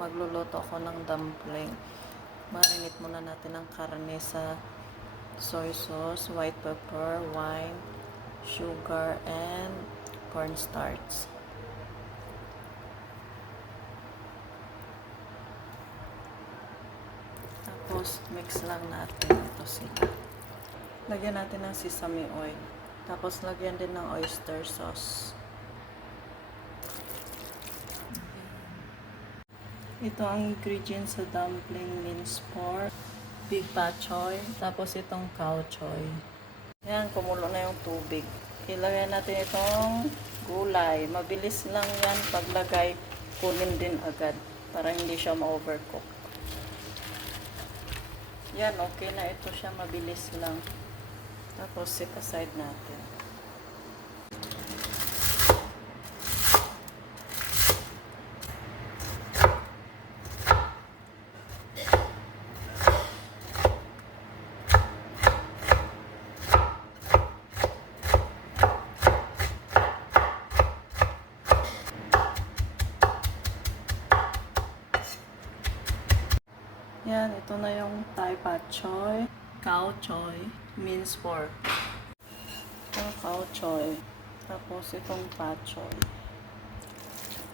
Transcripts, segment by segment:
Magluluto ako ng dumpling. Marinate muna natin ang karne sa soy sauce, white pepper, wine, sugar, and cornstarch. Tapos, mix lang natin ito sila. Lagyan natin ng sesame oil. Tapos, lagyan din ng oyster sauce. Ito ang ingredients sa dumpling: minced pork, big pak choy, tapos itong cow choy. Ayan, kumulo na yung tubig. Ilagay natin itong gulay. Mabilis lang yan paglagay, kunin din agad para hindi siya ma-overcook. Yan, okay na ito siya, mabilis lang. Tapos set aside natin. Yan, ito na yung Thai pak choy, cow choy, minced pork. Itong cow choy. Tapos itong pak choy.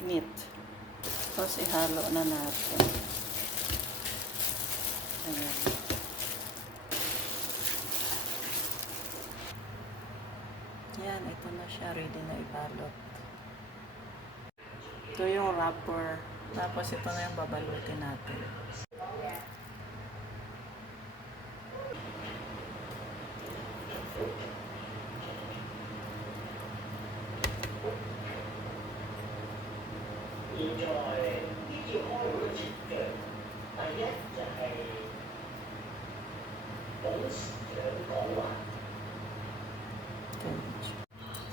Meat. Tapos ihalo na natin. Ayan. Yan, ito na siya. Ready na ibalot. Ito yung wrapper. Tapos ito na yung babalutin natin.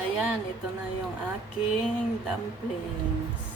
Ayan, ito na yung aking dumplings.